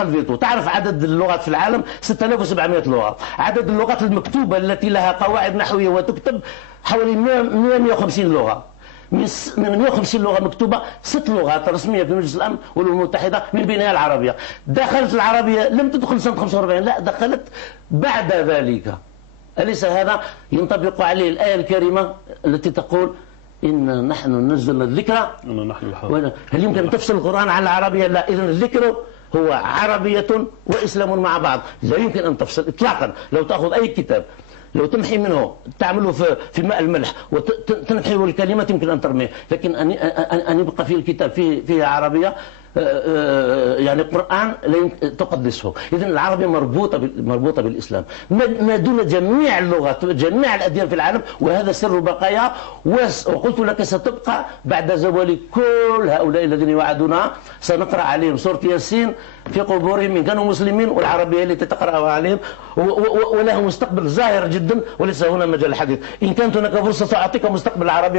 حق الفيتو. تعرف عدد اللغات في العالم 6700 لغة. عدد اللغات المكتوبة التي لها قواعد نحوية وتكتب حوالي 150 لغة. من 150 لغة مكتوبة 6 لغات رسمية في مجلس الأمن والأمم المتحدة، من بينها العربية. دخلت العربية لم تدخل سنة 45، لا، دخلت بعد ذلك. أليس هذا ينطبق عليه الآية الكريمة التي تقول إن نحن نزلنا الذكر هل يمكن أن تفصل القرآن عن العربية؟ لا. إذن الذكر هو عربية وإسلام مع بعض، لا يمكن أن تفصل إطلاقا. لو تأخذ أي كتاب، لو تمحي منه، تعمله في ماء الملح وتنحي الكلمة يمكن أن ترميه، لكن أن يبقى في الكتاب فيها عربية، يعني القرآن لا تقدسه. إذن العربية مربوطة بالإسلام ما دون جميع اللغات جميع الأديان في العالم، وهذا سر بقايا. وقلت لك ستبقى بعد زوال كل هؤلاء الذين يوعدونها. سنقرأ عليهم سورة ياسين في قبورهم إن كانوا مسلمين، والعربية التي تقرأها عليهم ولهم مستقبل ظاهر جدا، وليس هنا مجال الحديث. إن كانت هناك فرصة سأعطيك مستقبل عربي.